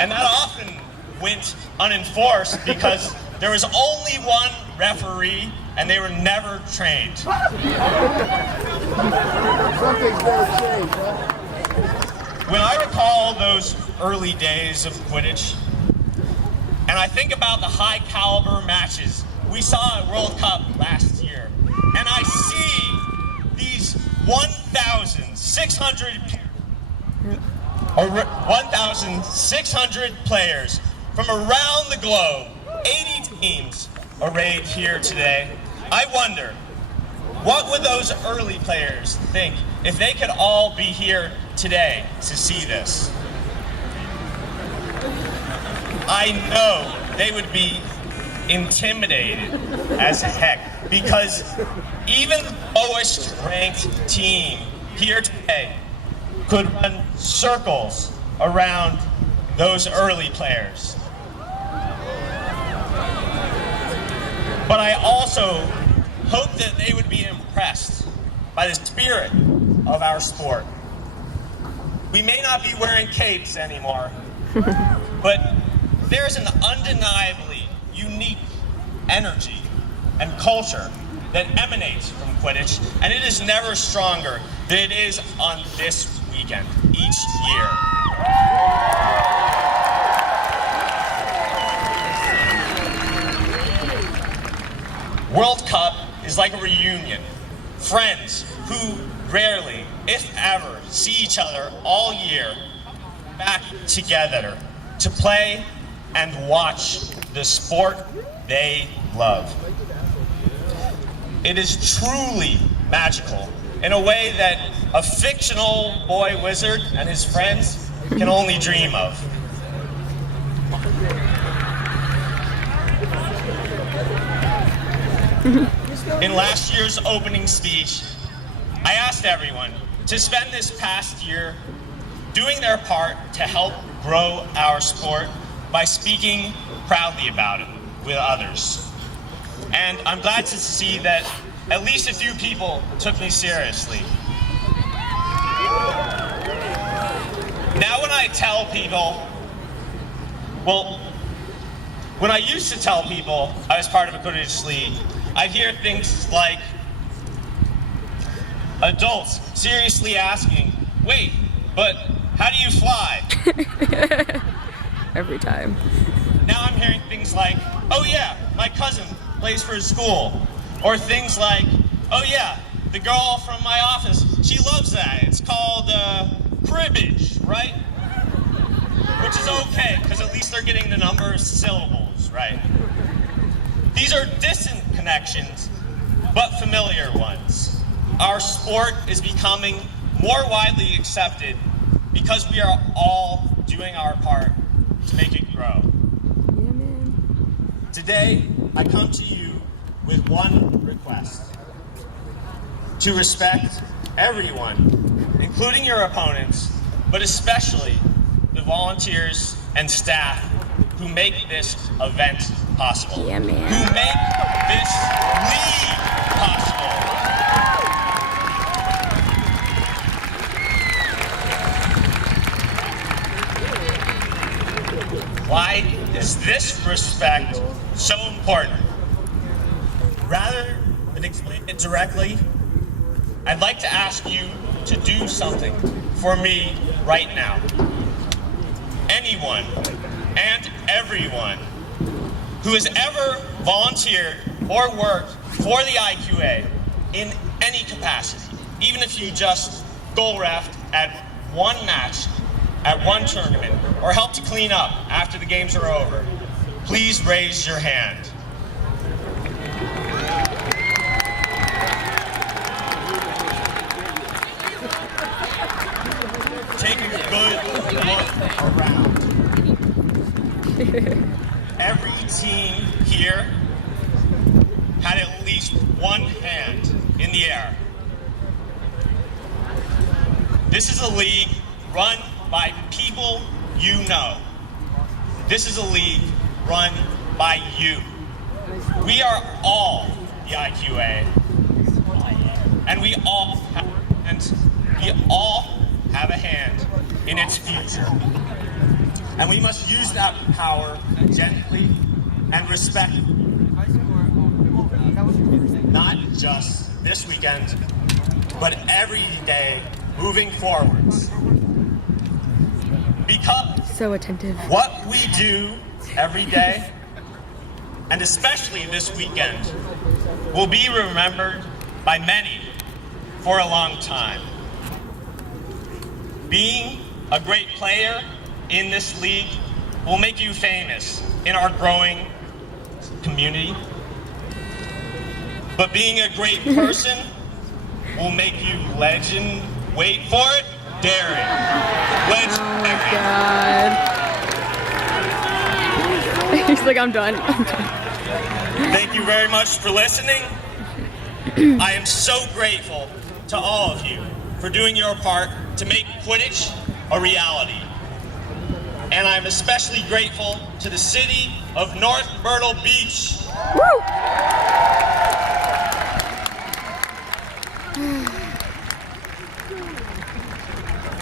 And that often went unenforced because there was only one referee and they were never trained. When I recall those early days of Quidditch, and I think about the high caliber matches we saw at World Cup last year, and I see these 1,600 players from around the globe, 80 teams arrayed here today, I wonder, what would those early players think if they could all be here today to see this? I know they would be intimidated as heck, because even the lowest ranked team here today could run circles around those early players. But I also hope that they would be impressed by the spirit of our sport. We may not be wearing capes anymore, but there's an undeniably unique energy and culture that emanates from Quidditch, and it is never stronger than it is on this weekend each year. World Cup is like a reunion. Friends who rarely, if ever, see each other all year back together to play and watch the sport they love. It is truly magical in a way that a fictional boy wizard and his friends can only dream of. In last year's opening speech, I asked everyone to spend this past year doing their part to help grow our sport by speaking proudly about it with others. And I'm glad to see that at least a few people took me seriously. Now when I tell people, when I used to tell people I was part of a Quidditch league, I'd hear things like adults seriously asking, wait, but how do you fly? Every time. Now I'm hearing things like, oh yeah, my cousin plays for his school. Or things like, oh yeah, the girl from my office, she loves that. It's called cribbage, right? Which is okay, because at least they're getting the number of syllables, right? These are distant connections, but familiar ones. Our sport is becoming more widely accepted because we are all doing our part to make it grow. Today, I come to you with one request: to respect everyone, including your opponents, but especially the volunteers and staff who make this event possible, yeah, man. who make this league possible. Why is this respect so important? Rather than explain it directly, I'd like to ask you to do something for me right now. Anyone and everyone who has ever volunteered or worked for the IQA in any capacity, even if you just goal reffed at one match, at one tournament, or help to clean up after the games are over, please raise your hand. Take a good look around. Every team here had at least one hand in the air. This is a league run by people you know. This is a league run by you. We are all the IQA, and we all have a hand in its future. And we must use that power gently and respectfully. Not just this weekend, but every day moving forwards. Because so attentive. What we do every day, and especially this weekend, will be remembered by many for a long time. Being a great player in this league will make you famous in our growing community. But being a great person will make you legend. Wait for it, daring. Legendary. Oh God. He's like, I'm done. Thank you very much for listening. I am so grateful to all of you for doing your part to make Quidditch a reality. And I'm especially grateful to the city of North Myrtle Beach. Woo!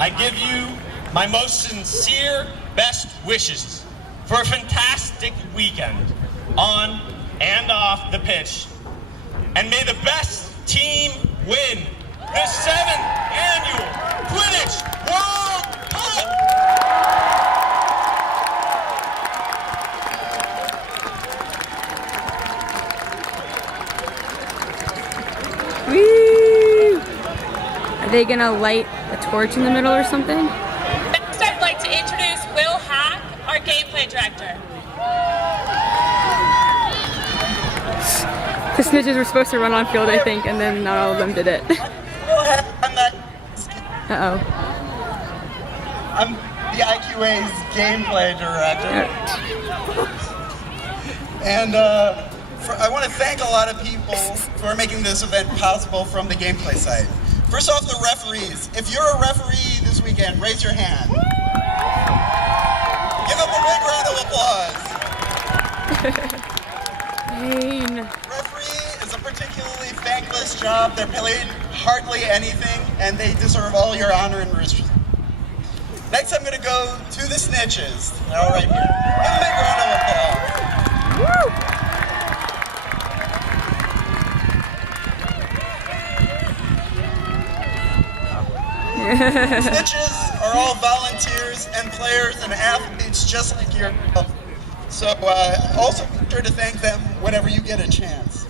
I give you my most sincere best wishes for a fantastic weekend on and off the pitch. And may the best team win the 7th annual Quidditch World Cup! Woo! Are they gonna light a torch in the middle or something? Next, I'd like to introduce Will Hack, our gameplay director. The snitches were supposed to run on field, I think, and then not all of them did it. Uh-oh. I'm the IQA's gameplay director. And I want to thank a lot of people for making this event possible from the gameplay side. First off, the referees. If you're a referee this weekend, raise your hand. Give them a big round of applause. Pain. Referee is a particularly thankless job. They're paid hardly anything, and they deserve all your honor and respect. Next, I'm going to go to the snitches. They're all right here. Give them a big round of applause. Woo! Snitches are all volunteers and players and athletes just like yourself. So also be sure to thank them whenever you get a chance.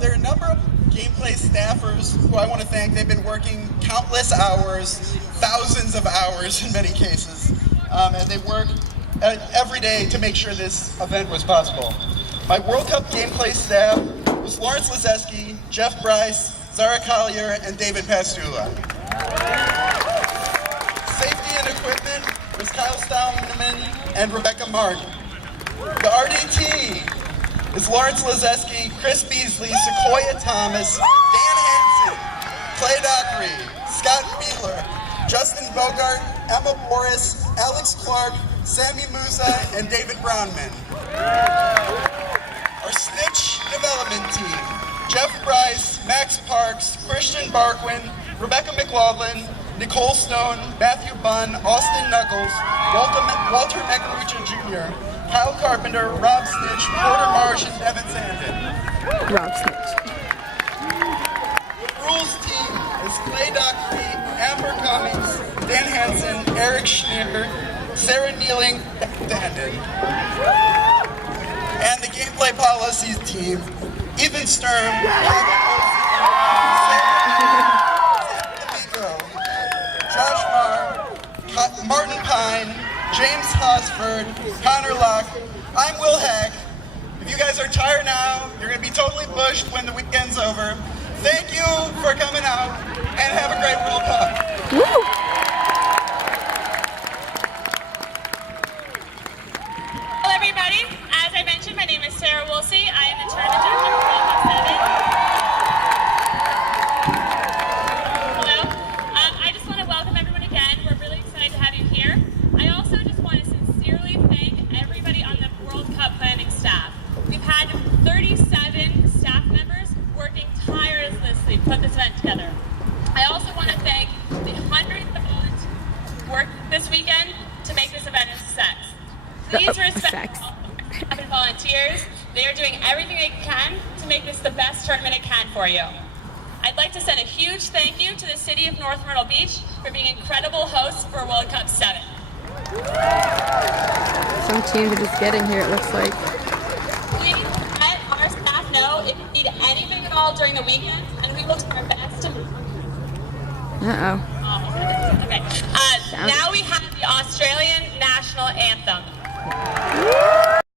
There are a number of gameplay staffers who I want to thank. They've been working countless hours, thousands of hours in many cases, and they work every day to make sure this event was possible. My World Cup gameplay staff was Lawrence Lezeski, Jeff Bryce, Zara Collier, and David Pastula. Safety and equipment was Kyle Stallman and Rebecca Martin. The RDT is Lawrence Lezeski, Chris Beasley, Sequoia Thomas, Dan Hansen, Clay Dockery, Scott Beeler, Justin Bogart, Emma Boris, Alex Clark, Sammy Musa, and David Brownman. Our Snitch development team, Jeff Bryce, Max Parks, Christian Barquin, Rebecca McLaughlin, Nicole Stone, Matthew Bunn, Austin Knuckles, Walter Megarucha Jr., Kyle Carpenter, Rob Snitch, Porter Marsh, and Devin Sandin. Rob Snitch. The rules team is Clay Dockery, Amber Cummings, Dan Hansen, Eric Schneer, Sarah Nealing, and Sandin. And the gameplay policies team, Ethan Sturm, Kevin Josh Marr, Martin Pine, James Hosford, Connor Locke. I'm Will Hack. If you guys are tired now, you're going to be totally bushed when the weekend's over. Thank you for coming out, and have a great World Cup. Woo! Hello, everybody. As I mentioned, my name is Sarah Woolsey. I am the tournament director for World Cup 7. Hello. I just want to welcome everyone again. We're really excited to have you here. I also just want to sincerely thank everybody on the World Cup planning staff. We've had 37 staff members working tirelessly to put this event together. I also want to thank the hundreds of volunteers who worked this weekend to make this event a success. Please respect Effects. all staff and volunteers. They are doing everything they can to make this the best tournament it can for you. I'd like to send a huge thank you to the City of North Myrtle Beach for being incredible hosts for World Cup 7. Some teams are just getting here, it looks like. Please let our staff know if you need anything at all during the weekend, and we will do our best to... Uh-oh. Okay. Now we have the Australian National Anthem.